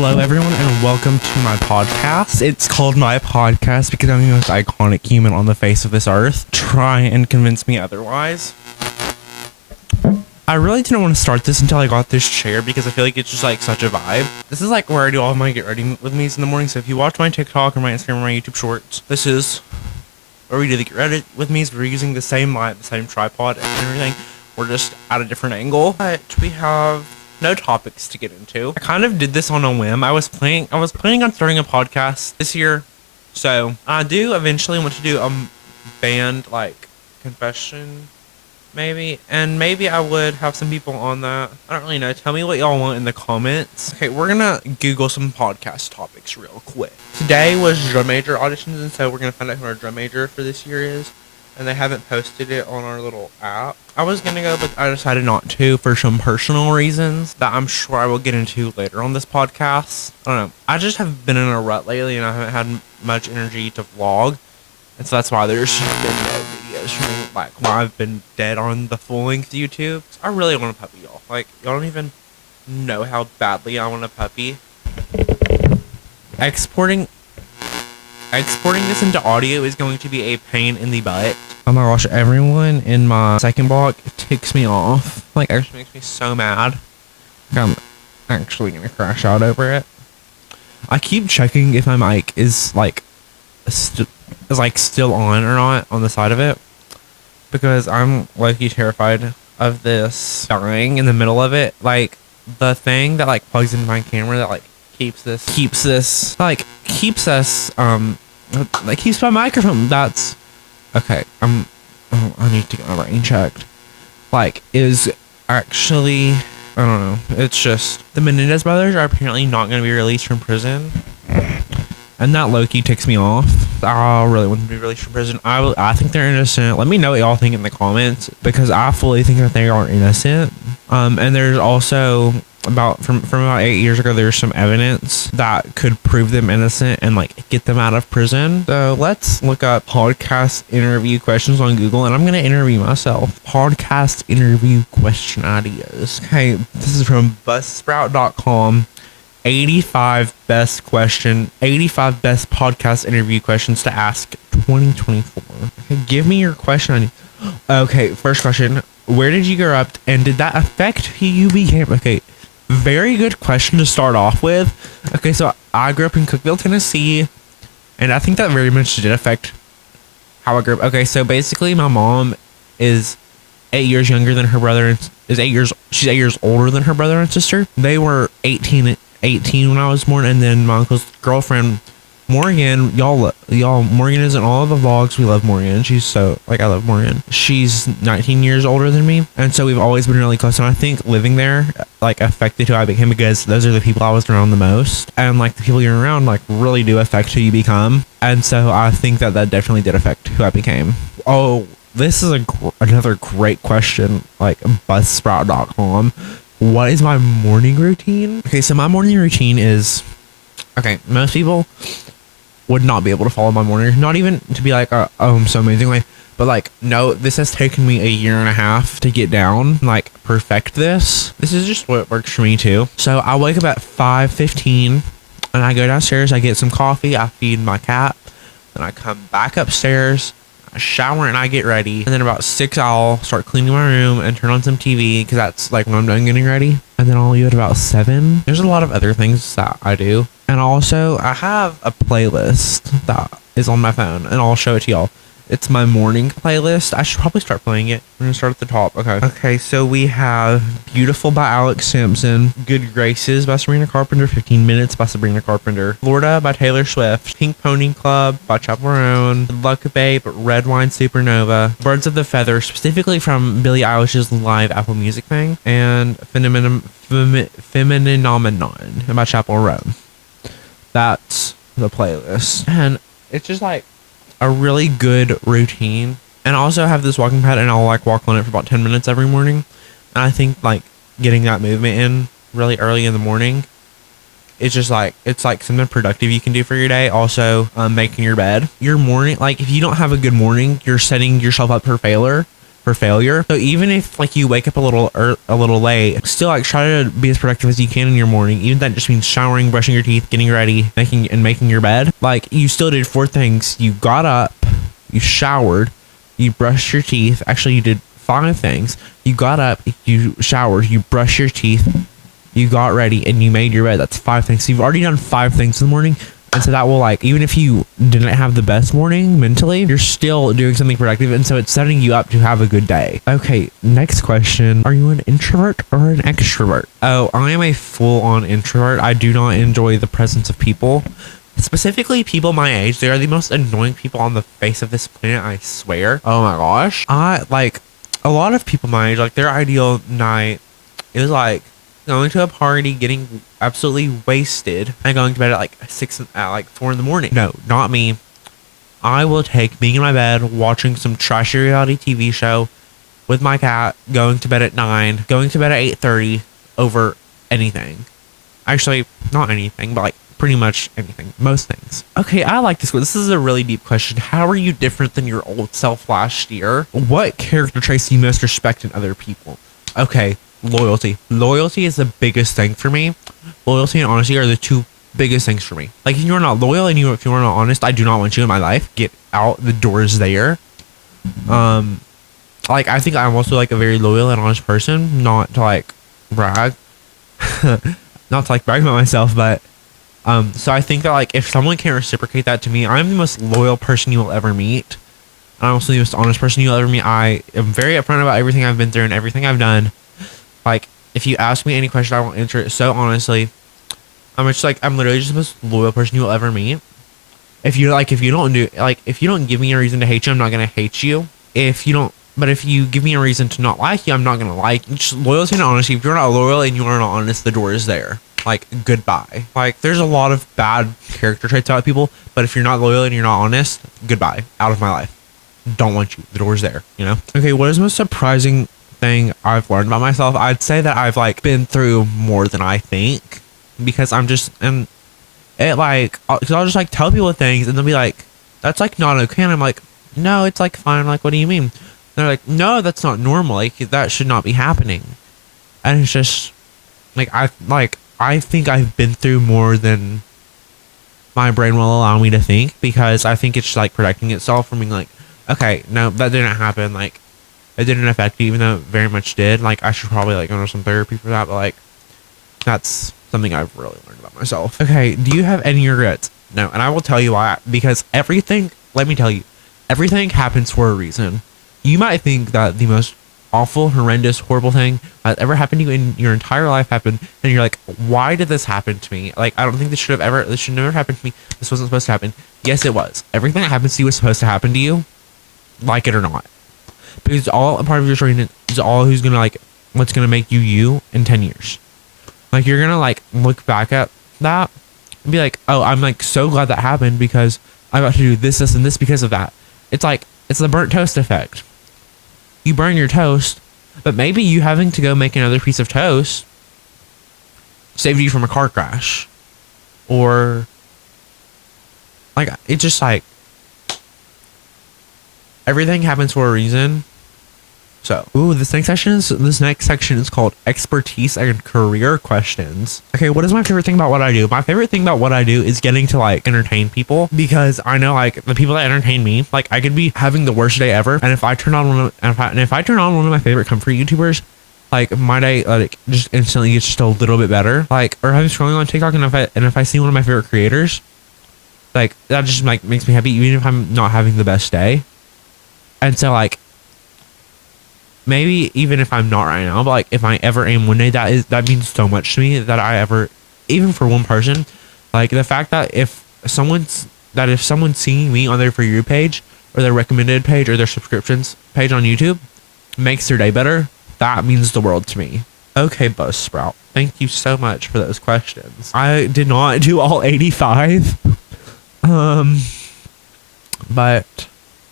Hello, everyone, and welcome to my podcast. It's called My Podcast because I'm the most iconic human on the face of this earth. Try and convince me otherwise. I really didn't want to start this until I got this chair because I feel like it's just like such a vibe. This is like where I do all of my get ready with me's in the morning. So if you watch my TikTok or my Instagram or my YouTube shorts, this is where we do the get ready with me's. We're using the same light, the same tripod and everything. We're just at a different angle, but we have no topics to get into. I kind of did this on a whim. I was planning on starting a podcast this year. So I do eventually want to do a band like confession maybe, and maybe I would have some people on that. I don't really know. Tell me what y'all want in the comments. Okay, we're gonna Google some podcast topics real quick. Today was drum major auditions, and so we're gonna find out who our drum major for this year is. And they haven't posted it on our little app. I was gonna go, but I decided not to for some personal reasons that I'm sure I will get into later on this podcast. I don't know. I just have been in a rut lately and I haven't had much energy to vlog. And so that's why there's been no videos from me, like when I've been dead on the full-length YouTube. I really want a puppy, y'all. Like, y'all don't even know how badly I want a puppy. Exporting this into audio is going to be a pain in the butt. Oh my gosh, everyone in my second block ticks me off. Like, actually makes me so mad. I'm actually gonna crash out over it. I keep checking if my mic is like still on or not on the side of it, because I'm low-key terrified of this dying in the middle of it. Like, the thing that like plugs into my camera that like keeps my microphone. That's okay. I need to get my brain checked. Like, is actually, I don't know. It's just the Menendez brothers are apparently not going to be released from prison, and that low-key ticks me off. I really want them to be released from prison. I think they're innocent. Let me know what y'all think in the comments, because I fully think that they are innocent. And there's also from about 8 years ago, there's some evidence that could prove them innocent and like get them out of prison. So let's look up podcast interview questions on Google, and I'm gonna interview myself. Podcast interview question ideas. Okay, this is from buzzsprout.com. 85 best podcast interview questions to ask 2024. Okay, give me your question. Okay, first question. Where did you grow up, and did that affect who you became? Okay, very good question to start off with. Okay, so I grew up in Cookeville, Tennessee, and I think that very much did affect how I grew up. Okay, so basically my mom is 8 years younger than her brother, and she's 8 years older than her brother and sister. They were 18 when I was born, and then my uncle's girlfriend, Morgan, Morgan is in all of the vlogs. We love Morgan. She's so, like, I love Morgan. She's 19 years older than me, and so we've always been really close, and I think living there, like, affected who I became, because those are the people I was around the most, and, like, the people you're around, like, really do affect who you become, and so I think that definitely did affect who I became. Oh, this is another great question, like, buzzsprout.com. What is my morning routine? Okay, so my morning routine is, okay, most people would not be able to follow my morning, not even to be like, oh, I'm so amazing, like, but like, no, this has taken me a year and a half to get down, like, perfect this. This is just what works for me too. So I wake up at 5:15 and I go downstairs, I get some coffee, I feed my cat, then I come back upstairs, I shower, and I get ready, and then about 6 I'll start cleaning my room and turn on some TV, because that's like when I'm done getting ready, and then I'll leave at about 7. There's a lot of other things that I do, and also I have a playlist that is on my phone, and I'll show it to y'all. It's my morning playlist. I should probably start playing it. We're gonna start at the top. Okay, so we have Beautiful by Alex Simpson, Good Graces by Sabrina Carpenter, 15 Minutes by Sabrina Carpenter, Florida by Taylor Swift, Pink Pony Club by Chappell Roan, Good Luck Babe, Red Wine Supernova, Birds of the Feather, specifically from Billie Eilish's live Apple Music thing, and Phenomenon by Chappell Roan. That's the playlist, and it's just like a really good routine. And I also have this walking pad, and I'll like walk on it for about 10 minutes every morning. And I think like getting that movement in really early in the morning, it's just like, it's like something productive you can do for your day. Also, making your bed. Your morning, like if you don't have a good morning, you're setting yourself up for for failure. So even if like you wake up a little late, still like try to be as productive as you can in your morning. Even that just means showering, brushing your teeth, getting ready, making your bed. Like you still did 4 things. You got up, you showered, you brushed your teeth. Actually, you did 5 things. You got up, you showered, you brushed your teeth, you got ready, and you made your bed. That's 5 things. So you've already done 5 things in the morning. And so that will, like, even if you didn't have the best morning mentally, you're still doing something productive. And so it's setting you up to have a good day. Okay, next question. Are you an introvert or an extrovert? Oh, I am a full-on introvert. I do not enjoy the presence of people. Specifically, people my age. They are the most annoying people on the face of this planet, I swear. Oh my gosh. Like, a lot of people my age, like, their ideal night is, like, going to a party, getting absolutely wasted, and going to bed at like 4 in the morning. No, not me. I will take being in my bed, watching some trashy reality TV show with my cat, going to bed at 9, going to bed at 8:30 over anything. Actually, not anything, but like pretty much anything. Most things. Okay, I like this one. This is a really deep question. How are you different than your old self last year? What character traits do you most respect in other people? Okay. Loyalty. Loyalty is the biggest thing for me. Loyalty and honesty are the 2 biggest things for me. Like if you're not loyal and if you're not honest, I do not want you in my life. Get out, the door is there. Like I think I'm also like a very loyal and honest person. Not to like brag, not to like brag about myself, but so I think that like if someone can't reciprocate that to me, I'm the most loyal person you will ever meet. I'm also the most honest person you'll ever meet. I am very upfront about everything I've been through and everything I've done. Like, if you ask me any question, I will answer it so honestly. I'm literally just the most loyal person you will ever meet. If you don't give me a reason to hate you, I'm not gonna hate you. If you give me a reason to not like you, I'm not gonna like you. Just loyalty and honesty. If you're not loyal and you are not honest, the door is there. Like, goodbye. Like, there's a lot of bad character traits about people, but if you're not loyal and you're not honest, goodbye. Out of my life. Don't want you. The door's there, you know? Okay, what is the most surprising thing I've learned about myself? I'd say that I've like been through more than I think, because I'm just and it like because I'll just like tell people things and they'll be like, that's like not okay, and I'm like, no, it's like fine. I'm like, what do you mean? And they're like, no, that's not normal, like that should not be happening. And it's just like I think I've been through more than my brain will allow me to think, because I think it's like protecting itself from being like, okay, no, that didn't happen, like it didn't affect you, even though it very much did. Like, I should probably, like, go to some therapy for that, but, like, that's something I've really learned about myself. Okay, do you have any regrets? No, and I will tell you why. Because everything, let me tell you, everything happens for a reason. You might think that the most awful, horrendous, horrible thing that ever happened to you in your entire life happened, and you're like, why did this happen to me? Like, I don't think this should never happen to me. This wasn't supposed to happen. Yes, it was. Everything that happens to you was supposed to happen to you, like it or not. Because it's all a part of your story, and it's all what's gonna make you you in 10 years. Like, you're gonna like look back at that and be like, oh, I'm like so glad that happened because I got to do this, this, and this because of that. It's like, it's the burnt toast effect. You burn your toast, but maybe you having to go make another piece of toast saved you from a car crash. Or like, it's just like everything happens for a reason. So, this next section is called expertise and career questions. Okay, what is my favorite thing about what I do? My favorite thing about what I do is getting to like entertain people, because I know like the people that entertain me, like I could be having the worst day ever, and if I turn on one of my favorite comfort YouTubers, like my day like just instantly gets just a little bit better. Like, or I'm scrolling on TikTok, and if I see one of my favorite creators, like that just like makes me happy, even if I'm not having the best day. And so like, maybe even if I'm not right now, but like if I ever am one day, that means so much to me that even for one person, like the fact that if someone's seeing me on their For You page or their recommended page or their subscriptions page on YouTube makes their day better, that means the world to me. Okay, Buzzsprout, thank you so much for those questions. I did not do all 85, but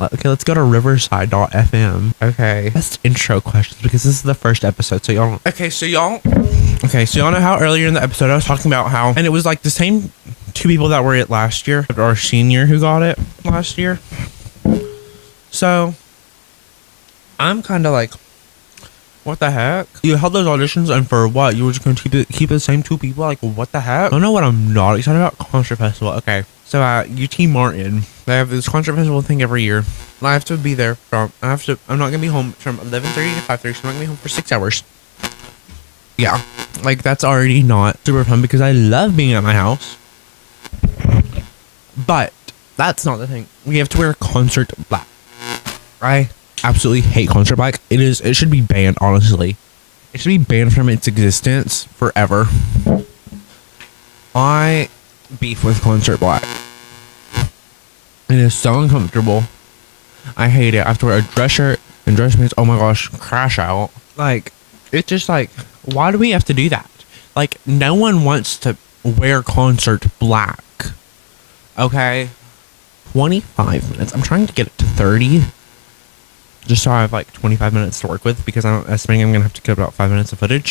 okay, let's go to riverside.fm. Okay, best intro questions, because this is the first episode, so y'all know how earlier in the episode I was talking about how, and it was like the same 2 people that were it last year, our senior who got it last year. So I'm kind of like, what the heck? You held those auditions and for what? You were just going to keep the same two people? Like, what the heck? I don't know what I'm not excited about. Concert festival. Okay. So at UT Martin, they have this concert festival thing every year. I have to be there I'm not going to be home from 11:30 to 5:30. So I'm not going to be home for 6 hours. Yeah. Like, that's already not super fun because I love being at my house. But that's not the thing. We have to wear concert black. I absolutely hate concert black. It should be banned, honestly. It should be banned from its existence forever. I beef with concert black. It is so uncomfortable. I hate it. I have to wear a dress shirt and dress pants. Oh my gosh, crash out. Like, it's just like, why do we have to do that? Like, no one wants to wear concert black. Okay? 25 minutes. I'm trying to get it to 30. Just so I have like 25 minutes to work with because I'm estimating I'm going to have to cut about 5 minutes of footage.